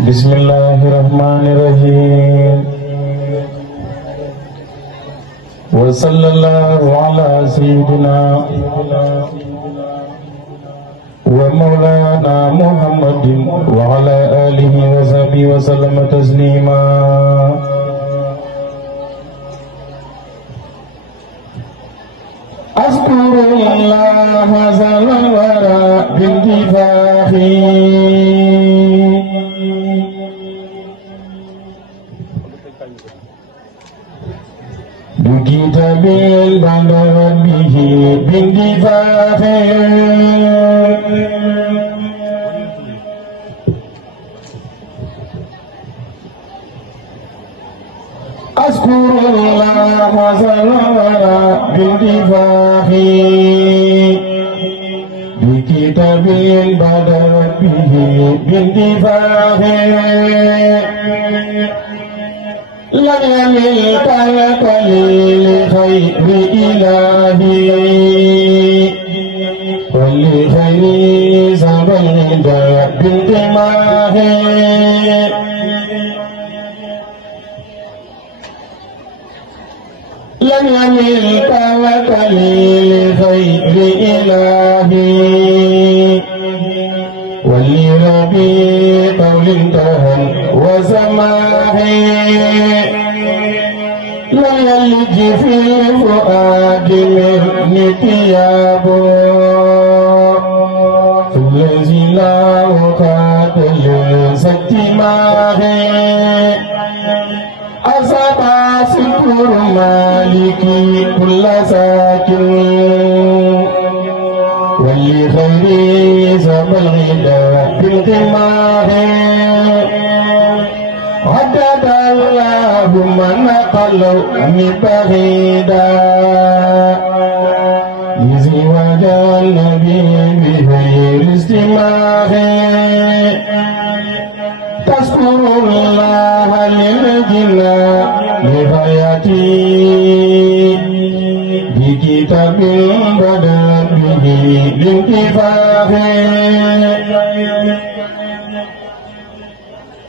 Bismillahirrahmanirrahim. Wa sallallahu ala sayyidina wa maulana Muhammadin wa ala alihi wa sahbihi wa sallama taslima. Askurullah zalan wara bintifahi Bukitabil bandar bihi bintifahi Askurullah zalan wara bintifahi Bukitabil bandar bihi bintifahi لن يملك القليل خير إلهي ولخير زبيد بانتماه لن يملك القليل خير إلهي ولربي قول تهن وسماه لا يلج في الفؤاد من ثياب الذي لا قاتل ستماه أصبع سكر مالكي كل ساكن ولخير زبيد بالغماه عدد الله من قلوا بعيدا لزواج النبي بغير استماع تذكر الله للجنة لغايتي بكتاب بدأ به بانتفاع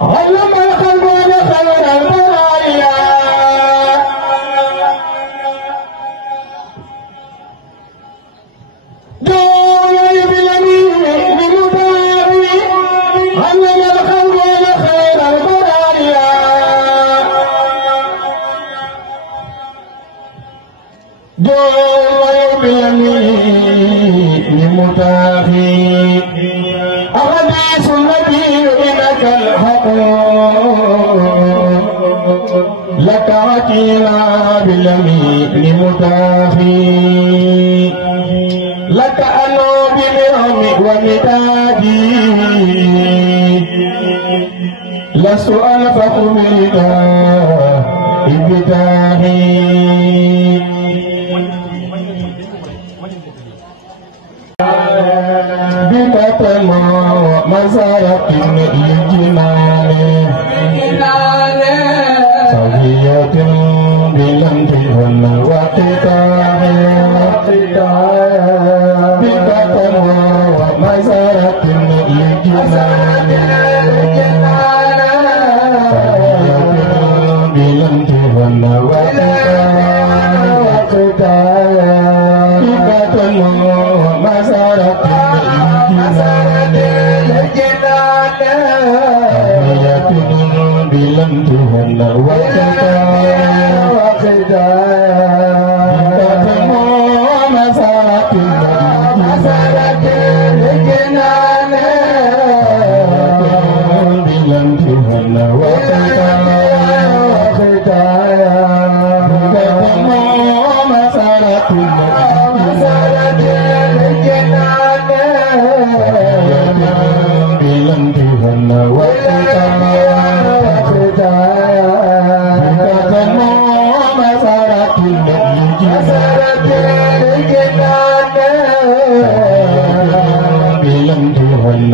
علم الخلق خير البرايا دون باليمين بمداري علم الخلق خير البرايا دون باليمين بمداري أحاديث النبي إنك الحق لك عتينا باليمين متاخي لك أنو بمرم ومدادي لست أنفق بك ابتاهي مزارق الجنان صبية بلمتهن وقطاع بكتم ومزارق الجنان صبية بلمتهن وقطاع بكتم ومزارق بلمتهن وقتاع مسارة الجنان بلمتهن وقتاع مسارة الجنان بلمتهن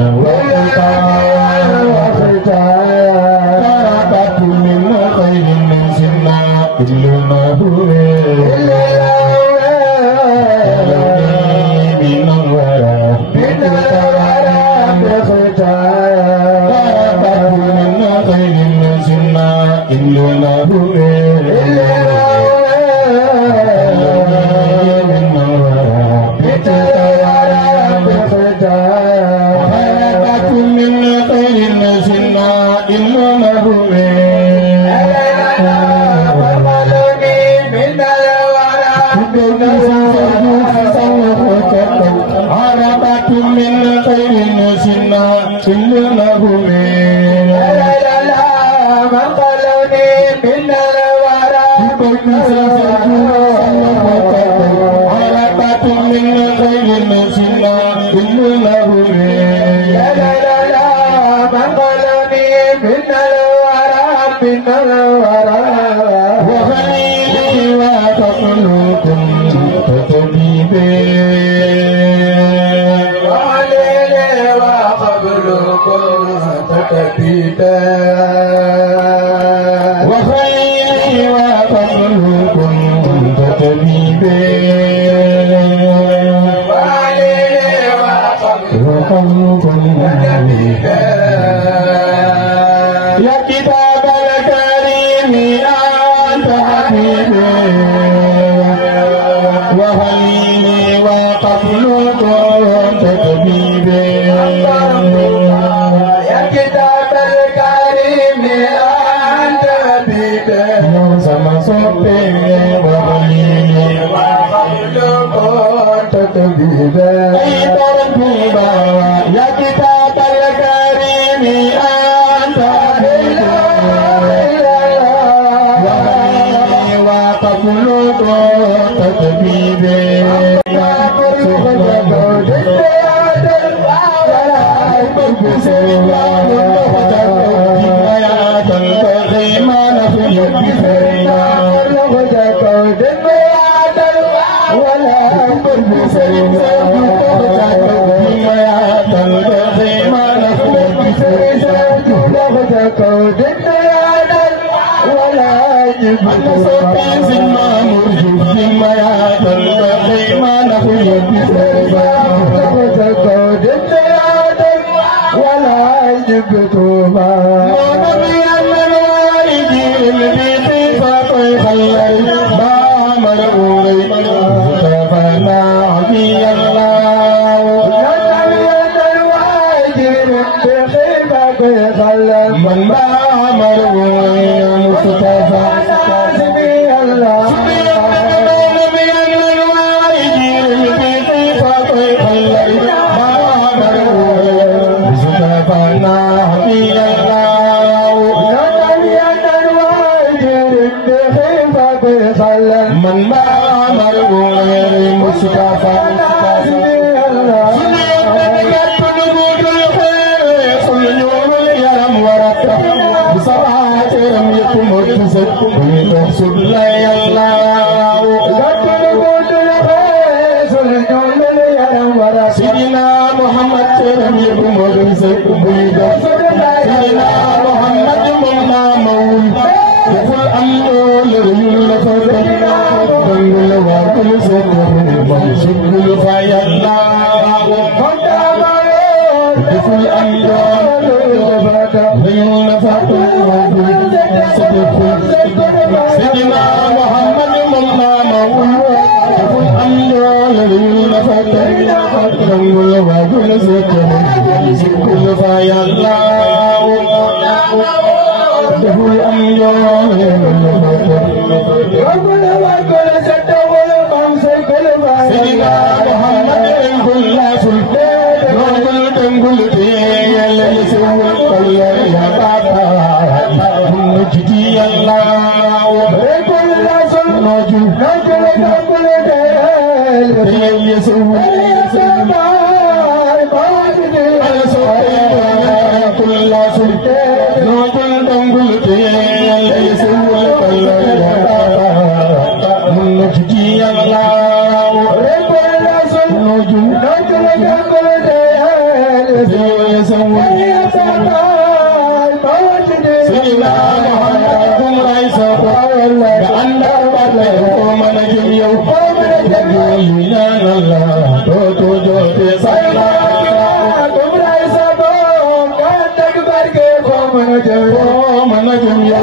Mana jam ya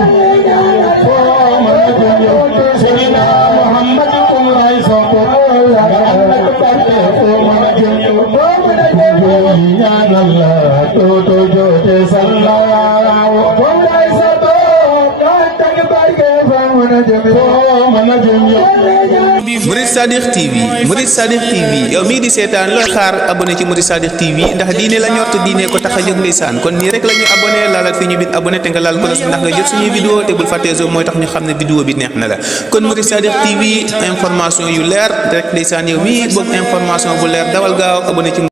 Murid Sadiq TV Murid Sadiq TV yow mii di seetaan looy xaar abonné ci Murid Sadiq TV ndax diine la ñor te diine ko tax a jóg ndeysaan kon nii rek la ñuy abonné laalal fi ñu bind abonné te nga laal ko ndax nga jot suñuy vidéo te bul fàttee zo mooy tax ñu xam ne vidéo bi neex na la kon Murid Sadiq TV information yu leer rek ndeysaan yow mii bëgg information bu leer dawal gaaw abonné ci